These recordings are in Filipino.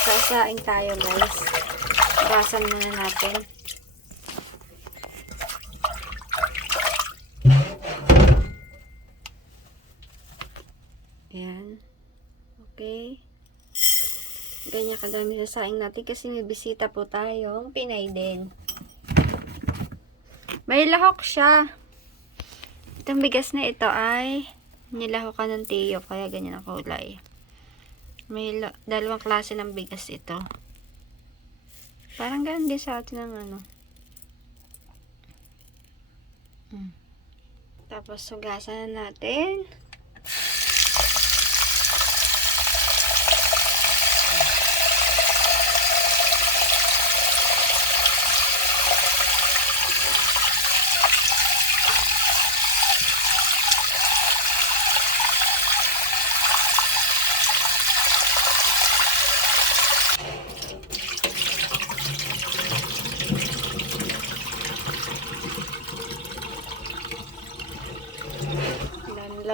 Sasaing tayo guys. Basan muna natin. Ayan. Okay. Ganyan kadami sasaing natin kasi may bisita po tayong Pinay din. May lahok siya. Itong bigas na ito ay nilahokan ng tiyo kaya ganyan ang kulay. May la- dalawang klase ng bigas ito. Parang ganun din sa atin ng ano. Hmm. Tapos sugasan na natin.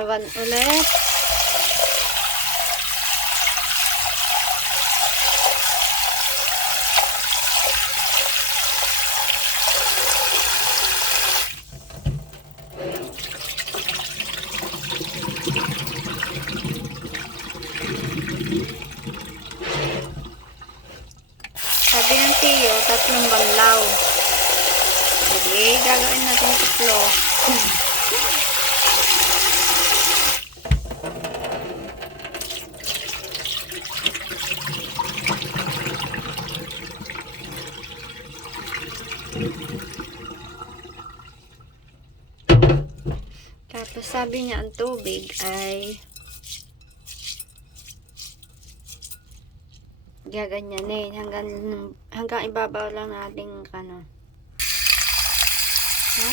Ulit. Sabi ng tiyo, tatlong banlaw. Sige, gagawin natin tatlo. Tapos sabi niya ang tubig ay gaganyanin hanggang hanggang ibabaw lang natin ano. Ha?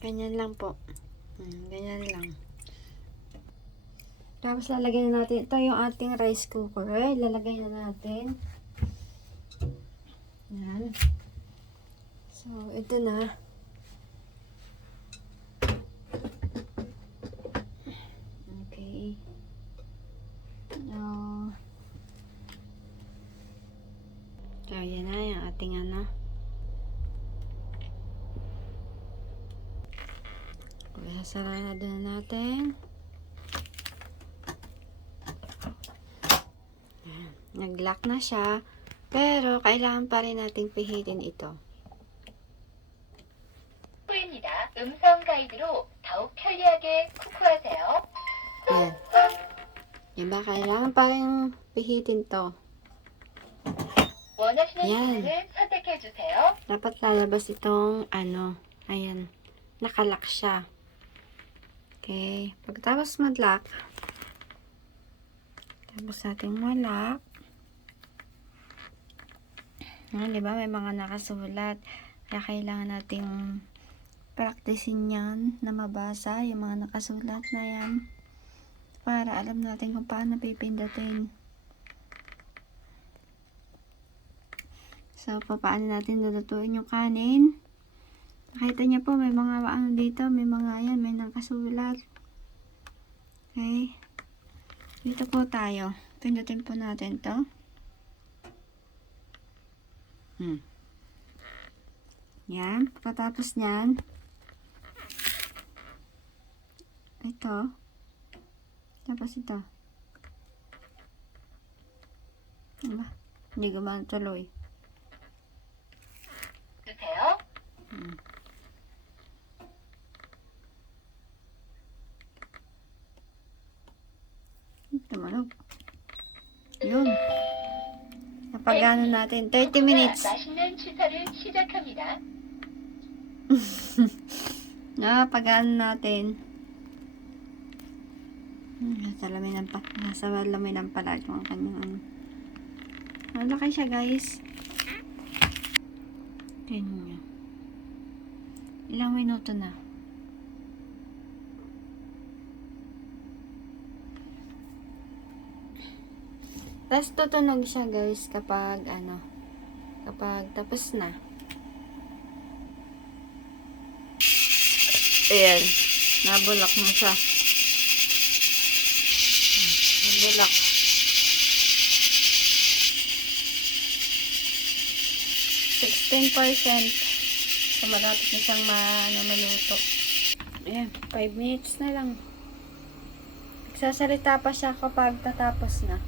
Ganyan lang po. Hmm, ganyan lang. Tapos lalagay na natin ito yung ating rice cooker. Lalagay na natin. Yan. So, ito na. Okay. No. So, yan na yung ating ano. Sasara na din natin. Ayan. Nag-lock na siya. Pero, kailangan pa rin nating pihitin ito. 후입니다. 음성 가이드로 더욱 편리하게 쿠크하세요. Yan. Diba? Kailangan pa rin pihitin to. Ayan. Dapat lalabas itong ano. Ayan. Nakalak siya. Okay. Pagkatapos madlak, tapos natin malak. Ayan, diba? May mga nakasulat. Kaya kailangan nating practicein yan na mabasa yung mga nakasulat na yan para alam natin kung paano pipindutin. So, paano natin lulutuin yung kanin. Nakita niyo po, may mga ano dito, may mga yan, may nakasulat. Okay. Dito po tayo. Pindutin po natin to. Hmm. Yan. Pagkatapos niyan, ito. Tapos ito. Ano ba? Hindi gumana tuloy. Mm. Tumalog. Yun. Napagano natin. 30 minutes. Napagano natin. Nasa lamin ng, nasa lamin ng palagi ang kanyang ano. Malaki siya guys. Tingnan Ilang minuto na. Tapos tutunog siya guys kapag ano, kapag tapos na. Ayan. Nabulok na siya. Bulak. Sixteen percent. So, malapit na siyang ma, maluto. Ayan, 5 minutes na lang. Nagsasalita pa siya kapag tatapos na.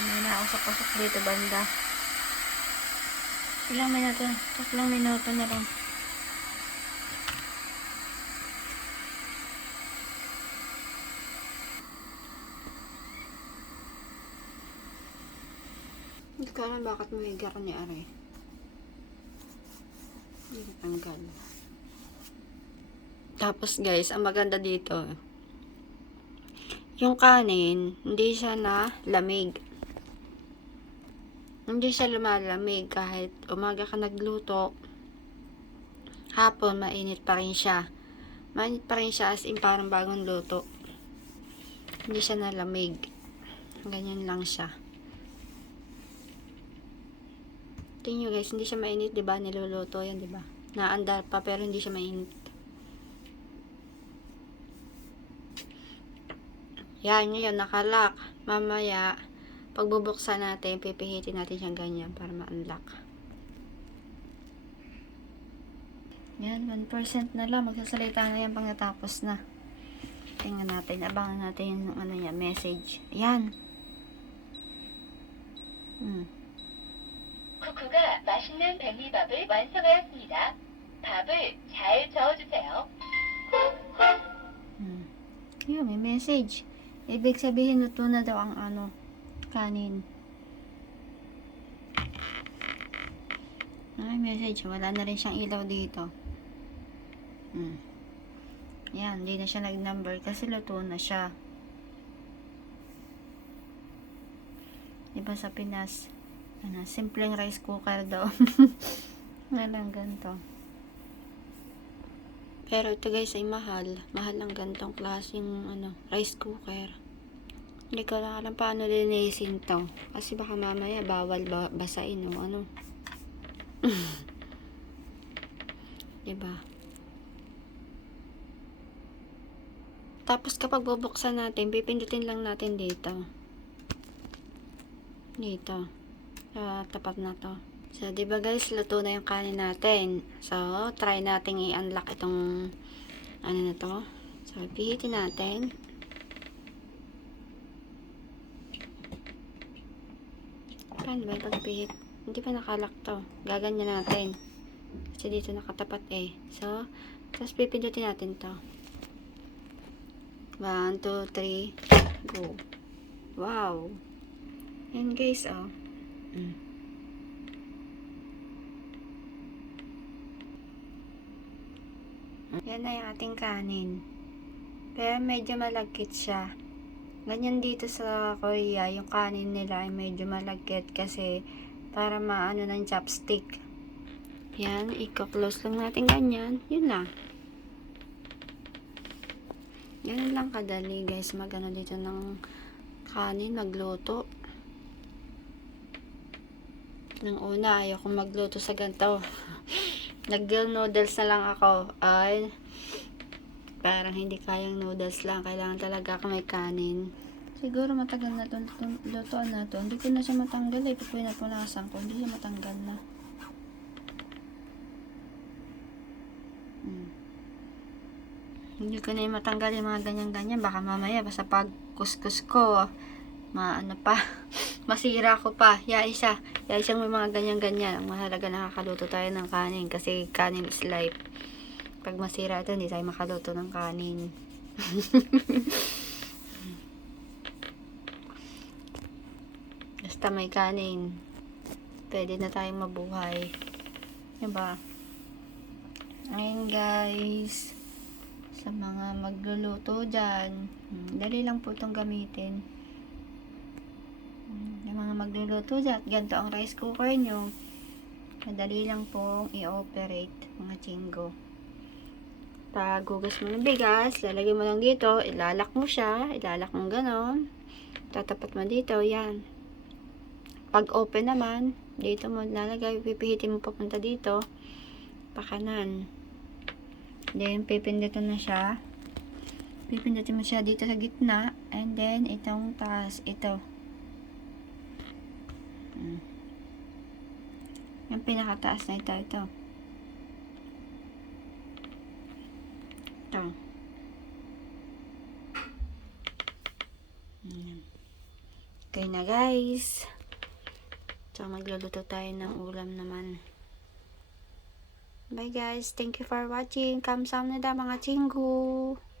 May nausap-usap dito banda. Ilang minuto? Tatlong minuto na lang. Hindi ko alam bakit mahiga ko ni Aray. Hindi ko tanggal. Tapos guys, ang maganda dito, yung kanin, hindi siya na lamig. Hindi siya lumalamig kahit umaga ka nagluto. Hapon, mainit pa rin siya. Mainit pa rin siya as in parang bagong luto. Hindi siya nalamig. Ganyan lang siya. Tingnan guys, hindi siya mainit, di ba? Niluluto yan, di ba? Naandar pa pero hindi siya mainit. Yan, yun, nakalak. Mamaya, pagbubuksan natin, pipihitin natin siyang ganyan para ma-unlock. Yan, 1% na lang. Magsasalita na yan pag natapos na. Tingnan natin, abangan natin yung ano niya, message. Yan. Hmm. 쿠쿠가 맛있는 뱀비밥을 완성하였습니다. 밥을 잘 저어주세요. Hmm. Yun, may message. Ibig sabihin, luto na daw ang ano, kanin. Ay, message. Wala na rin siyang ilaw dito. Hmm. Yan, hindi na siya nag-number kasi luto na siya. Diba sa Pinas, Ano, simpleng rice cooker daw. Lang ganito. Pero ito guys ay mahal. Mahal ang gantong klaseng ano, rice cooker. Hindi ko lang alam paano linisin to. Kasi baka mamaya bawal ba basain o ano. diba? Tapos kapag bubuksan natin, pipindutin lang natin dito. Dito. Sa tapat na to. So, di ba guys, luto na yung kanin natin. So, try natin i-unlock itong ano na to. So, pihitin natin. Paano ba pagpihit? Hindi pa nakalak to. Gaganyan natin. Kasi dito nakatapat eh. So, tapos pipindutin natin to. 1, 2, 3, go. Wow. Yan guys, oh. Mm. Yan na yung ating kanin. Pero medyo malagkit siya. Ganyan dito sa Korea, yung kanin nila ay medyo malagkit kasi para maano ng chopstick. Yan, i-close lang natin ganyan. Yun na. Ganun lang kadali guys, magano dito ng kanin, magluto. Nang una, ayoko magluto sa ganito. Nag-grill noodles na lang ako. Ay, parang hindi kayang noodles lang. Kailangan talaga ako may kanin. Siguro matagal na itong lutoan na to. Hindi ko na siya matanggal eh. Pinapunasan ko, hindi siya matanggal na. Hmm. Hindi ko na yung matanggal yung mga ganyan-ganyan. Baka mamaya, basta pag kuskus ko, maano pa, masira ko pa. Ya isa, ya isang may mga ganyan-ganyan. Ang mahalaga nakakaluto tayo ng kanin kasi kanin is life. Pag masira ito, hindi tayo makaluto ng kanin. Basta may kanin, pwede na tayong mabuhay. Diba? Ayun guys, sa mga magluluto dyan, dali lang po itong gamitin. Hmm, Yung mga magluluto dyan, ganito ang rice cooker nyo, madali lang pong i-operate mga chingo. Pagugas mo ng bigas, lalagay mo lang dito, ilalak mo siya, ilalak mo ganon, tatapat mo dito, yan. Pag open naman, Dito mo lalagay, pipihitin mo papunta dito. Pakanan. Then, pipindutin na siya. Pipindutin mo siya dito sa gitna. And then, itong taas, ito. Mm. Yung pinakataas na ito, ito. Ito. Mm. Okay na guys. So, magluluto tayo ng ulam naman. Bye guys. Thank you for watching. Kamsahamnida mga chingu.